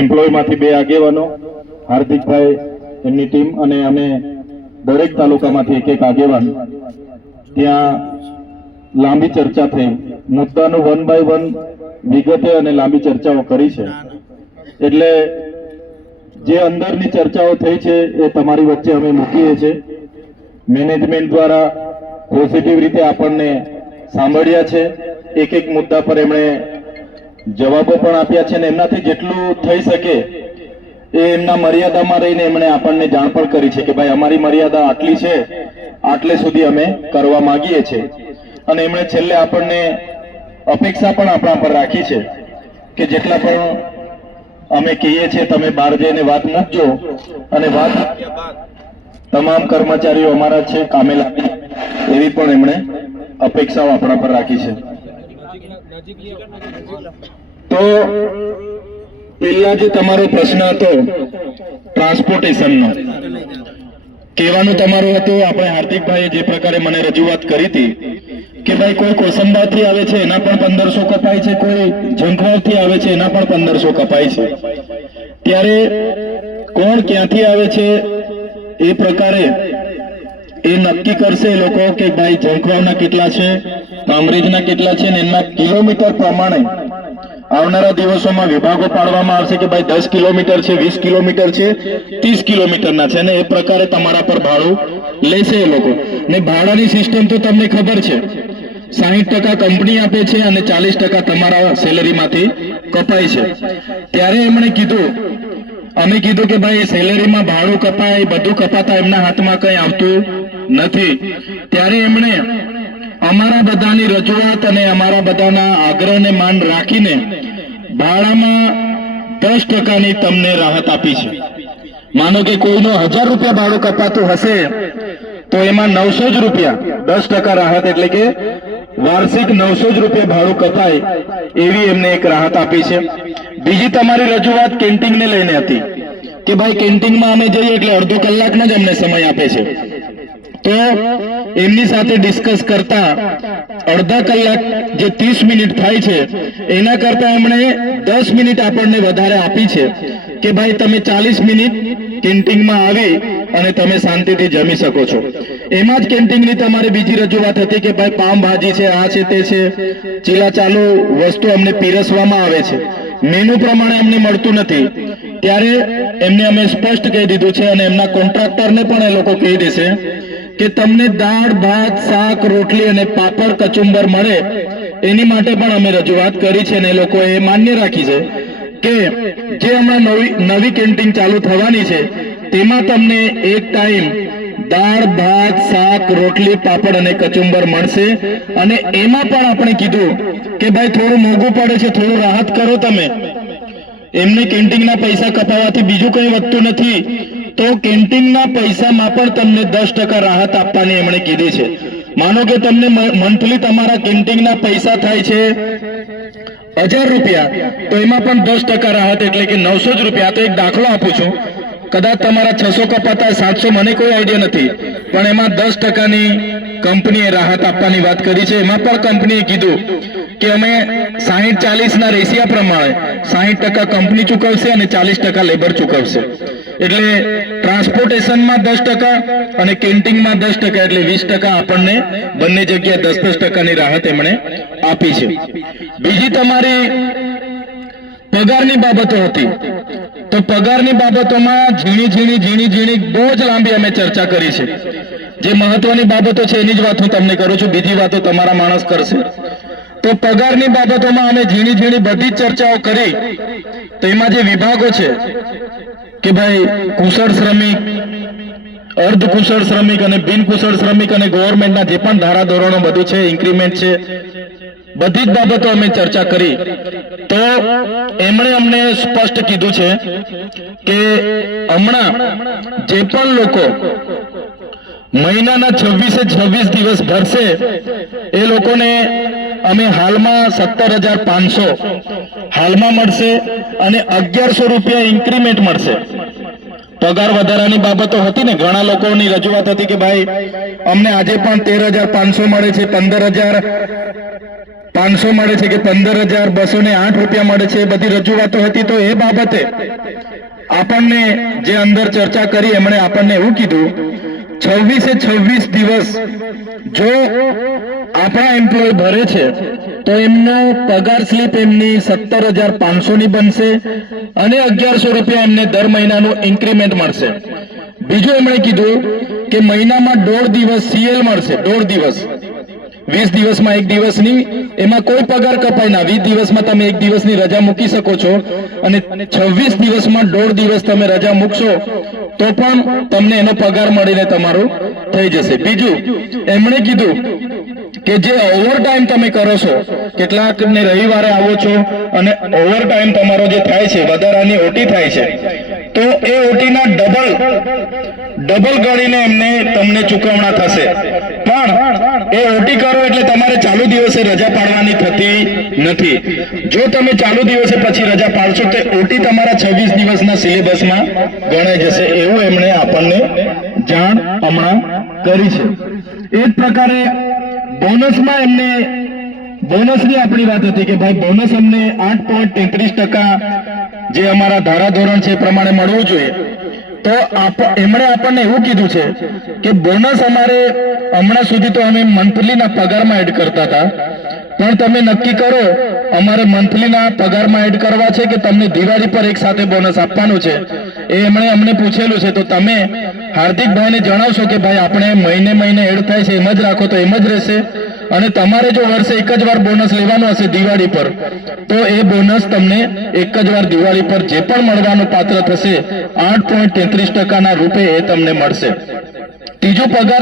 એમ્પ્લોયમાંથી 2 આગેવાનો, હાર્દિકભાઈ એમની ટીમ અને અમે દરેક તાલુકામાંથી એક આગેવાન ત્યાં લાંબી ચર્ચા થઈ. મુદ્દાનું 1 બાય 1 વિગતે અને લાંબી ચર્ચાઓ કરી છે. એટલે જે અંદરની ચર્ચાઓ થઈ છે એ તમારી વચ્ચે અમે મૂકીએ છીએ. મેનેજમેન્ટ દ્વારા પોઝિટિવ રીતે આપણને સાંભળ્યા છે. એક મુદ્દા પર એમણે જવાબો પણ આપ્યા છે અને એમનાથી જેટલું થઈ શકે એ એમના મર્યાદામાં રહીને એમણે આપણને જાણ પણ કરી છે કે ભાઈ અમારી મર્યાદા આટલી છે, આટલે સુધી અમે કરવા માંગીએ છીએ. અને એમણે છેલ્લે આપણને અપેક્ષા પણ આપણા પર રાખી છે કે જેટલા પણ અમે કહીએ છીએ તમે બહાર જઈને વાત મૂકજો અને વાત તમામ કર્મચારીઓ અમારા છે, કામે લાગે એવી પણ એમણે અપેક્ષાઓ આપણા પર રાખી છે. તો પહેલા જે તમારો પ્રશ્ન હતો ટ્રાન્સપોર્ટેશનનો, કહેવાનું તમારું હતું, આપણે હાર્દિકભાઈએ જે પ્રકારે મને રજૂઆત કરી હતી કે ભાઈ કોઈ કોસંબાથી આવે છે એના પણ 1500 કપાય છે, કોઈ ઝંખવાડથી આવે છે એના પણ 1500 કપાય છે. ત્યારે કોણ ક્યાંથી આવે છે એ પ્રકારે એ નક્કી કરશે એ લોકો કે ભાઈ ઝંખવાડના કેટલા છે, કામરેજના કેટલા છે, ને એના કિલોમીટર પ્રમાણે આવનારા દિવસોમાં વિભાગો પાડવામાં આવશે કે ભાઈ 10 કિલોમીટર છે, 20 કિલોમીટર છે, 30 કિલોમીટરના છે, ને એ પ્રકારે તમારા પર ભાડું લેશે એ લોકો. ને ભાડાની સિસ્ટમ તો તમને ખબર છે, 60% કંપની આપે છે અને 40% તમારા સેલેરીમાંથી કપાય છે. ત્યારે એમણે કીધું, અમે કીધું કે ભાઈ સેલેરીમાં ભાડું કપાય, બધું કપાતા એમના હાથમાં કંઈ આવતું નથી. ત્યારે એમણે અમારા બધાની રજૂઆત અને અમારા બધાના આગ્રહને માન રાખીને ભાડામાં 10%ની તમને રાહત આપી છે. માનો કે કોઈનું 1000 રૂપિયા ભાડું કપાતું હશે તો એમાં 900 જ રૂપિયા, 10% રાહત એટલે કે વાર્ષિક 900 જ રૂપિયા ભાડું કપાય એવી એમને એક રાહત આપી છે. બીજી તમારી રજૂઆત કેન્ટીનને લઈને હતી કે ભાઈ કેન્ટીનમાં અમે જઈએ એટલે અડધો કલાકનો જ અમને સમય આપે છે. તો એમની સાથે ડિસ્કસ કરતા અડધા કલાક જે 30 મિનિટ થાય છે એના કરતા એમણે 10 મિનિટ આપણને વધારે આપી છે કે ભાઈ તમે 40 મિનિટ કેન્ટીનમાં આવી અને તમે શાંતિથી જમી શકો છો. એમાં જ કેન્ટીનની તમારી બીજી રજૂઆત હતી કે ભાઈ પાવભાજી છે, આ છે, તે છે, ચીલા ચાલુ વસ્તુ અમને પીરસવામાં આવે છે, મેનુ પ્રમાણે અમને મળતું નથી. ત્યારે એમને અમે સ્પષ્ટ કહી દીધું છે અને એમના કોન્ટ્રાક્ટરને પણ એ લોકો કહી દેશે કે તમને દાળ, ભાત, શાક, રોટલી અને પાપડ કચુંબર મળે એની માટે પણ અમે રજૂઆત કરી છે અને એ લોકોએ માન્ય રાખી છે કે જે હમણાં નવી કેન્ટીન ચાલુ થવાની છે તેમાં તમને એક ટાઈમ દાળ, ભાત, શાક, રોટલી, પાપડ અને કચુંબર મળશે. અને એમાં પણ આપણે કીધું કે ભાઈ થોડું મોંઘું પડે છે, થોડું રાહત કરો તમે. એમને કેન્ટીનના પૈસા કપાવવાથી બીજું કંઈ વધતું નથી, તો કેન્ટીનના પૈસામાં પણ તમને 10% રાહત આપવાની એમણે કીધી છે. માનો કે તમને મંથલી તમારા કેન્ટીનના પૈસા થાય છે 1000 રૂપિયા, તો એમાં પણ 10% રાહત એટલે કે 900 જ રૂપિયા. તો એક દાખલો આપું છું, કદાચ તમારા 600 કપાતા 700, મને કોઈ આઈડિયા નથી, પણ એમાં 10%ની કંપનીએ રાહત આપવાની વાત કરી છે. એમાં પણ કંપનીએ કીધું કે અમે 60-40 ના રેશિયા પ્રમાણે 60% કંપની ચૂકવશે અને 40% લેબર ચૂકવશે. એટલે ટ્રાન્સપોર્ટેશનમાં 10% અને કેન્ટીનમાં 10% એટલે 20% આપણને બંને જગ્યાએ 10-10%ની રાહત એમણે આપી છે. બીજી તમારી પગારની બાબતો હતી, તો પગારની બાબતોમાં ઝીણી બહુ જ લાંબી અમે ચર્ચા કરી છે. જે મહત્વની બાબતો છે એની જ વાત હું તમને કરું છું, બીજી વાતો તમારા માણસ કરશે. તો પગારની બાબતોમાં અમે ઝીણી બધી જ ચર્ચાઓ કરી. તો એમાં જે વિભાગો છે કે ભાઈ કુશળ શ્રમિક, અર્ધ કુશળ શ્રમિક અને બિનકુશળ શ્રમિક અને ગવર્મેન્ટના જે પણ ધારાધોરણો બધું છે, ઇન્ક્રીમેન્ટ છે, બધી જ બાબતો અમે ચર્ચા કરી. તો એમણે અમને સ્પષ્ટ કીધું છે કે હમણાં જે પણ લોકો મહિનાના 26 દિવસ ભરશે એ લોકોને અમે હાલમાં 17,500 હાલમાં મળશે અને 1100 રૂપિયા ઇન્ક્રીમેન્ટ મળશે. પગાર વધારાની બાબતો હતી ને, ઘણા લોકોની રજૂઆત હતી કે ભાઈ અમને આજે પણ 13,500 મળે છે, 15,500 મળે છે કે 15,208 રૂપિયા મળે છે, બધી રજૂઆતો હતી. તો એ બાબતે આપણને જે અંદર ચર્ચા કરી એમણે આપણને એવું કીધું 26 દિવસ જો આપણા એમ્પ્લોય ભરે છે તો એમનો પગાર સ્લીપ એમની 17,500 ની બનશે અને 1,100 રૂપિયા એમને દર મહિનાનું ઇન્ક્રીમેન્ટ મળશે. બીજું એમણે કીધું કે મહિનામાં 1.5 દિવસ CL મળશે, 1.5 દિવસ. 20 દિવસમાં 1 દિવસની એમાં કોઈ પગાર કપાય ના. 20 દિવસમાં તમે 1 દિવસની રજા મૂકી શકો છો અને 26 દિવસમાં 1.5 દિવસ તમે રજા મૂકશો તો પણ તમને એનો પગાર મળીને તમારું થઈ જશે. બીજું એમણે કીધું કે જે ઓવરટાઈમ તમે કરો છો, કેટલાકને રવિવારે આવો છો અને ઓવરટાઈમ તમારો જે થાય છે, વધારાની ઓટી થાય છે, તો એ ઓટીના ડબલ ગણીને એમને તમને ચૂકવણા થશે. પણ એ ઓટી કરો એટલે તમારે ચાલુ દિવસે રજા પાડવાની થતી નથી. જો તમે ચાલુ દિવસે પછી રજા પાડશો તો ઓટી તમારા 26 દિવસના સિલેબસમાં ગણાઈ જશે. એવું એમણે આપણને જાણ હમણાં કરી છે. એ જ પ્રકારે બોનસમાં એમને બોનસની આપણી વાત હતી કે ભાઈ બોનસ અમને 8.33% જે અમારા ધારાધોરણ છે એ પ્રમાણે મળવું જોઈએ. તો એમણે આપણને એવું કીધું છે કે બોનસ અમારે હમણાં સુધી તો અમે મંથલીના પગારમાં એડ કરતા હતા, પણ તમે નક્કી કરો અમારે મંથલીના પગારમાં એડ કરવા છે કે તમને દિવાળી પર એક સાથે બોનસ આપવાનું છે. એ એમણે અમને પૂછેલું છે. તો તમે હાર્દિકભાઈને જણાવશો કે ભાઈ આપણે મહિને એડ થાય છે એમ જ રાખો તો એમ જ રહેશે, અને તમારે જો વર્ષે એક જ વાર બોનસ લેવાનું હશે દિવાળી પર તો એ બોનસ તમને એક જ વાર દિવાળી પર જે પણ મળવાનું પાત્ર થશે 8.33% ના રૂપે એ તમને મળશે. ત્રીજું પગાર